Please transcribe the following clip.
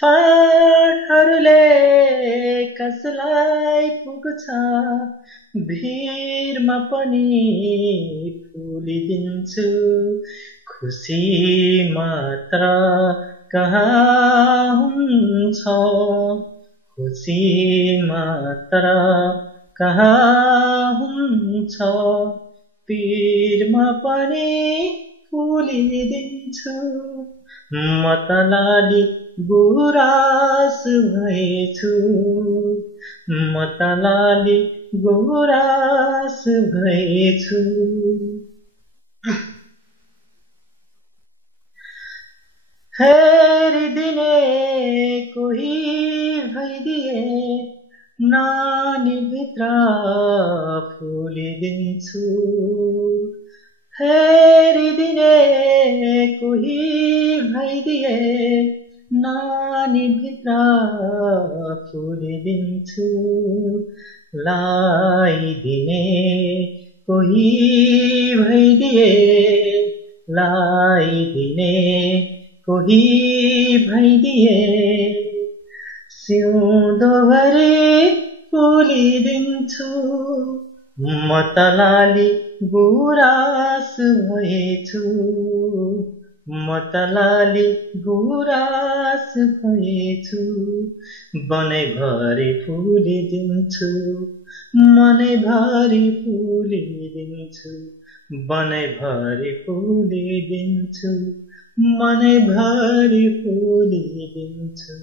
फाँटहरूले कसलाई पुग्छ भिरमा पनि फुलिदिन्छु खुसी मात्र कहाँ हुन्छ खुसी मात्र कहाँ हुन्छ पीरमा पनि फुलिदिन्छु म त लाली गुराँस भएछु म त लाली गुराँस भएछु हेरिदिने कोही भइदिए नानीभित्र फुलिदिन्छु हेरिदिने कोही भइदिए नानीभित्र फुलिदिन्छु लाइदिने कोही भइदिए लाइदिने कोही भइदिए सिउँदोभरि फुलिदिन्छु म त लाली गुराँस भएछु म त लाली गुराँस भएछु बनैभरि फुलिदिन्छु मनैभरि फुलिदिन्छु बनैभरि फुलिदिन्छु मनैभरि फुलिदिन्छु